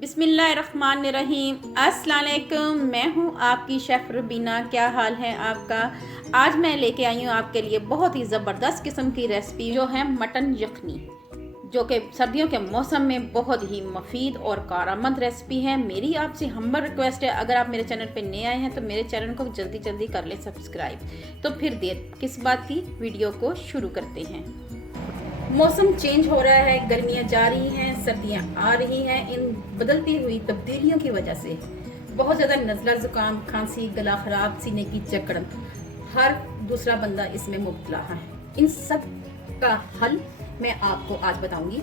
बिस्मिल्लाहिर्रहमानिर्रहीम। अस्सलाम वालेकुम। मैं हूँ आपकी शेफ़ रुबीना। क्या हाल है आपका? आज मैं लेके आई हूँ आपके लिए बहुत ही ज़बरदस्त किस्म की रेसिपी जो है मटन यखनी, जो कि सर्दियों के मौसम में बहुत ही मुफीद और कारआमद रेसिपी है। मेरी आपसे हम्बल रिक्वेस्ट है, अगर आप मेरे चैनल पे नए आए हैं तो मेरे चैनल को जल्दी जल्दी कर लें सब्सक्राइब। तो फिर देर किस बात की, वीडियो को शुरू करते हैं। मौसम चेंज हो रहा है, गर्मियाँ जा रही हैं, सर्दियाँ आ रही हैं। इन बदलती हुई तब्दीलियों की वजह से बहुत ज़्यादा नज़ला, ज़ुकाम, खांसी, गला ख़राब, सीने की जकड़न, हर दूसरा बंदा इसमें मुब्तला है। इन सब का हल मैं आपको आज बताऊंगी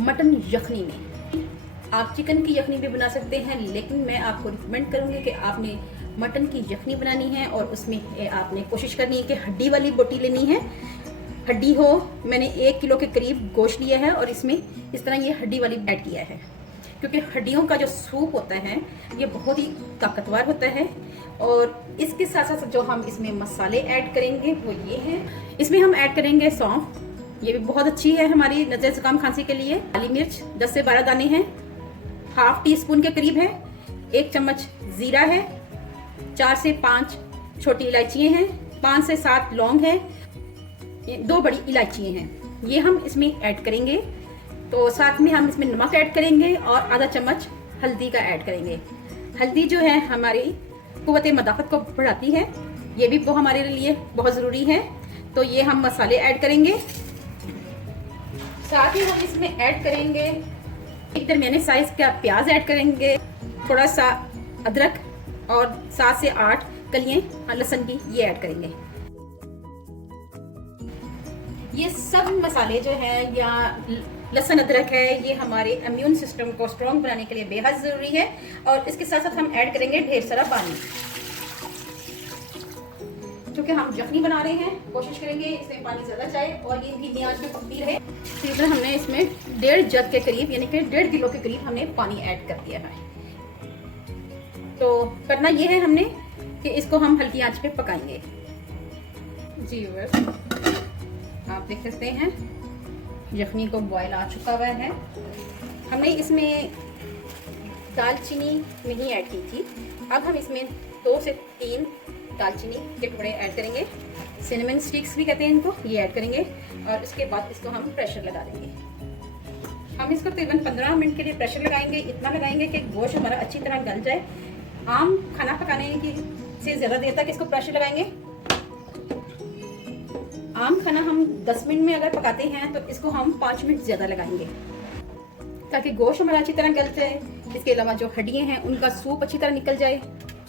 मटन यखनी में। आप चिकन की यखनी भी बना सकते हैं, लेकिन मैं आपको रिकमेंड करूंगी कि आपने मटन की यखनी बनानी है और उसमें आपने कोशिश करनी है कि हड्डी वाली बोटी लेनी है। हड्डी हो, मैंने 1 किलो के करीब गोश्त लिया है और इसमें इस तरह ये हड्डी वाली ऐड किया है, क्योंकि हड्डियों का जो सूप होता है ये बहुत ही ताकतवर होता है। और इसके साथ साथ जो हम इसमें मसाले ऐड करेंगे वो ये हैं। इसमें हम ऐड करेंगे सौंफ, ये भी बहुत अच्छी है हमारी नज़र ज़ुकाम खांसी के लिए। काली मिर्च 10 से 12 दाने हैं, ½ टीस्पून के करीब है। 1 चम्मच ज़ीरा है, 4 से 5 छोटी इलायचियाँ हैं, 5 से 7 लौंग है, 2 बड़ी इलायचियाँ हैं, ये हम इसमें ऐड करेंगे। तो साथ में हम इसमें नमक ऐड करेंगे और आधा चम्मच हल्दी का ऐड करेंगे। हल्दी जो है हमारी कुव्वत मदाफ़त को बढ़ाती है, ये भी हमारे लिए बहुत ज़रूरी है। तो ये हम मसाले ऐड करेंगे। साथ ही हम इसमें ऐड करेंगे एक दरमियाने साइज का प्याज ऐड करेंगे, थोड़ा सा अदरक और 7 से 8 कलियां लहसुन की ये ऐड करेंगे। ये सब मसाले जो है या लहसुन अदरक है, ये हमारे इम्यून सिस्टम को स्ट्रॉन्ग बनाने के लिए बेहद ज़रूरी है। और इसके साथ साथ हम ऐड करेंगे ढेर सारा पानी, क्योंकि हम यखनी बना रहे हैं, कोशिश करेंगे इसमें पानी ज़्यादा जाए और ये धीमी आंच में पकती रहे। तो इधर हमने इसमें 1.5 जग के करीब यानी कि 1.5 किलो के करीब हमने पानी ऐड कर दिया है। तो करना ये है हमने कि इसको हम हल्की आंच पे पकाएंगे। जी बस आप देख सकते हैं यखनी को बॉयल आ चुका हुआ है। हमने इसमें दालचीनी नहीं ऐड की थी, अब हम इसमें 2 से 3 दालचीनी के टुकड़े ऐड करेंगे। सिनेमन स्टिक्स भी कहते हैं इनको, ये ऐड करेंगे और उसके बाद इसको हम प्रेशर लगा देंगे। हम इसको तकरीबन 15 मिनट के लिए प्रेशर लगाएंगे। इतना लगाएंगे कि गोश्त हमारा अच्छी तरह गल जाए। आम खाना पकाने की से ज़्यादा देर तक इसको प्रेशर लगाएंगे। आम खाना हम 10 मिनट में अगर पकाते हैं तो इसको हम 5 मिनट ज़्यादा लगाएंगे, ताकि गोश्त हमारा अच्छी तरह गल जाए। इसके अलावा जो हड्डियाँ हैं उनका सूप अच्छी तरह निकल जाए,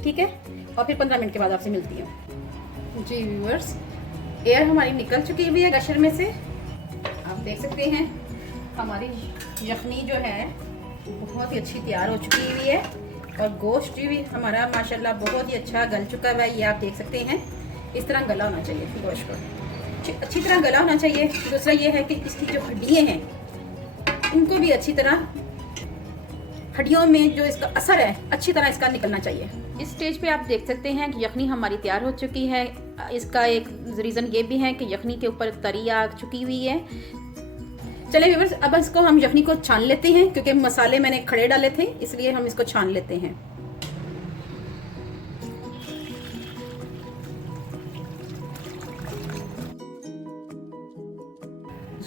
ठीक है। और फिर 15 मिनट के बाद आपसे मिलती हूँ। जी व्यूअर्स, एयर हमारी निकल चुकी हुई है गशर में से। आप देख सकते हैं हमारी यखनी जो है बहुत ही अच्छी तैयार हो चुकी हुई है और गोश्त भी हमारा माशाल्लाह बहुत ही अच्छा गल चुका हुआ है। ये आप देख सकते हैं, इस तरह गला होना चाहिए गोश्त को, अच्छी तरह गला होना चाहिए। दूसरा ये है कि इसकी जो हड्डियाँ हैं इनको भी अच्छी तरह, हड्डियों में जो इसका असर है अच्छी तरह इसका निकलना चाहिए। इस स्टेज पे आप देख सकते हैं कि यखनी हमारी तैयार हो चुकी है। इसका एक रीज़न ये भी है कि यखनी के ऊपर तरी आ चुकी हुई है। चलिए व्यूअर्स, अब इसको हम यखनी को छान लेते हैं, क्योंकि मसाले मैंने खड़े डाले थे इसलिए हम इसको छान लेते हैं।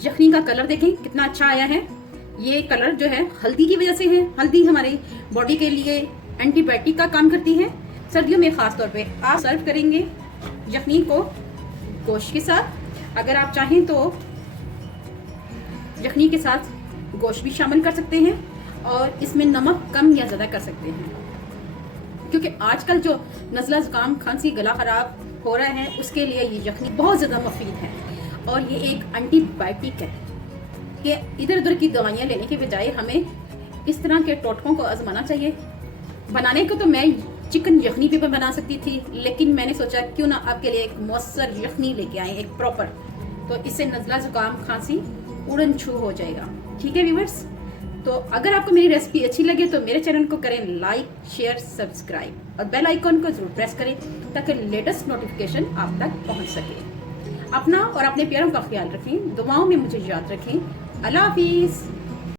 यखनी का कलर देखें कितना अच्छा आया है। ये कलर जो है हल्दी की वजह से है। हल्दी हमारी बॉडी के लिए एंटीबायोटिक का काम करती है। सर्दियों में ख़ास तौर पे आप सर्व करेंगे यखनी को गोश्त के साथ। अगर आप चाहें तो यखनी के साथ गोश्त भी शामिल कर सकते हैं और इसमें नमक कम या ज़्यादा कर सकते हैं, क्योंकि आजकल जो नज़ला ज़ुकाम, खांसी, गला ख़राब हो रहा है उसके लिए ये यखनी बहुत ज़्यादा मुफीद है। और ये एक एंटीबायोटिक है कि इधर उधर की दवाइयाँ लेने के बजाय हमें इस तरह के टोटकों को आजमाना चाहिए। बनाने को तो मैं चिकन यखनी भी बना सकती थी, लेकिन मैंने सोचा क्यों ना आपके लिए एक मौसर यखनी लेके आए, एक प्रॉपर। तो इससे नज़ला ज़ुकाम, खांसी उड़न छू हो जाएगा, ठीक है व्यूअर्स। तो अगर आपको मेरी रेसिपी अच्छी लगे तो मेरे चैनल को करें लाइक, शेयर, सब्सक्राइब और बेल आइकॉन को जरूर प्रेस करें ताकि लेटेस्ट नोटिफिकेशन आप तक पहुंच सके। अपना और अपने प्यारों का ख्याल रखें, दुआओं में मुझे याद रखें। अल्लाह हाफिज़।